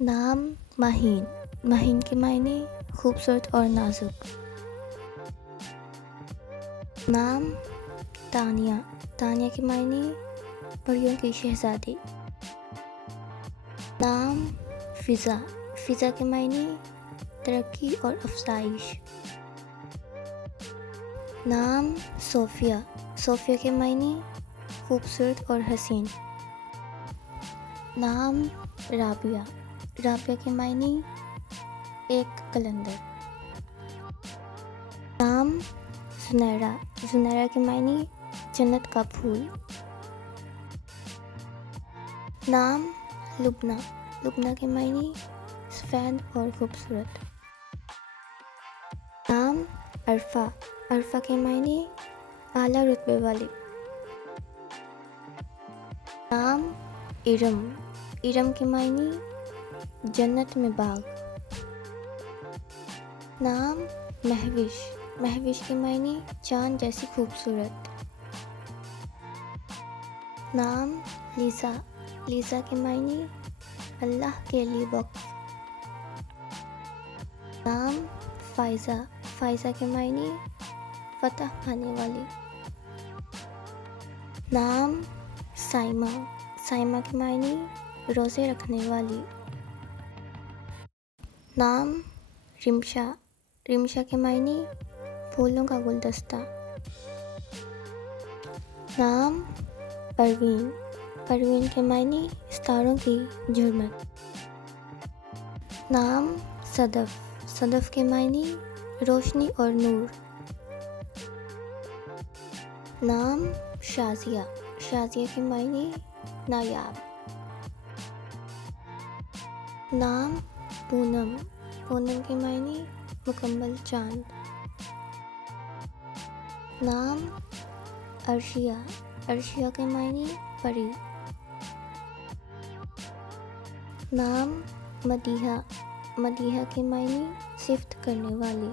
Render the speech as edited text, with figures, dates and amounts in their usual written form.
نام مہین، مہین کے معنی خوبصورت اور نازک. نام تانیہ، تانیہ کے معنی پریوں کی شہزادی. نام فضا، فضا کے معنی ترقی اور افزائش. نام صوفیہ، صوفیہ کے معنی خوبصورت اور حسین. نام رابعہ، رابعہ کے معنی ایک قلندر. نام زنیرہ، زنیرہ کے معنی جنت کا پھول. نام لبنہ، لبنہ کے معنی سفید اور خوبصورت. نام عرفہ، عرفہ کے معنی اعلیٰ رتبے والی. نام ارم، ارم کے معنی جنت میں باغ. نام مہوش، مہوش کے معنی چاند جیسی خوبصورت. نام لیزا، لیزا کے معنی اللہ کے لیے وقف. نام فائزہ، فائزہ کے معنی فتح پانے والی. نام سائمہ، سائمہ کے معنی روزے رکھنے والی. نام رمشا، رمشا کے معنی پھولوں کا گلدستہ. نام پروین، پروین کے معنی ستاروں کی جھرمٹ. نام صدف، صدف کے معنی روشنی اور نور. نام شازیہ، شازیہ کے معنی نایاب. نام پونم، پونم کے معنی مکمل چاند. نام عرشیہ، عرشیہ کے معنی پری. نام مدیحہ، مدیحہ کے معنی صفت کرنے والی.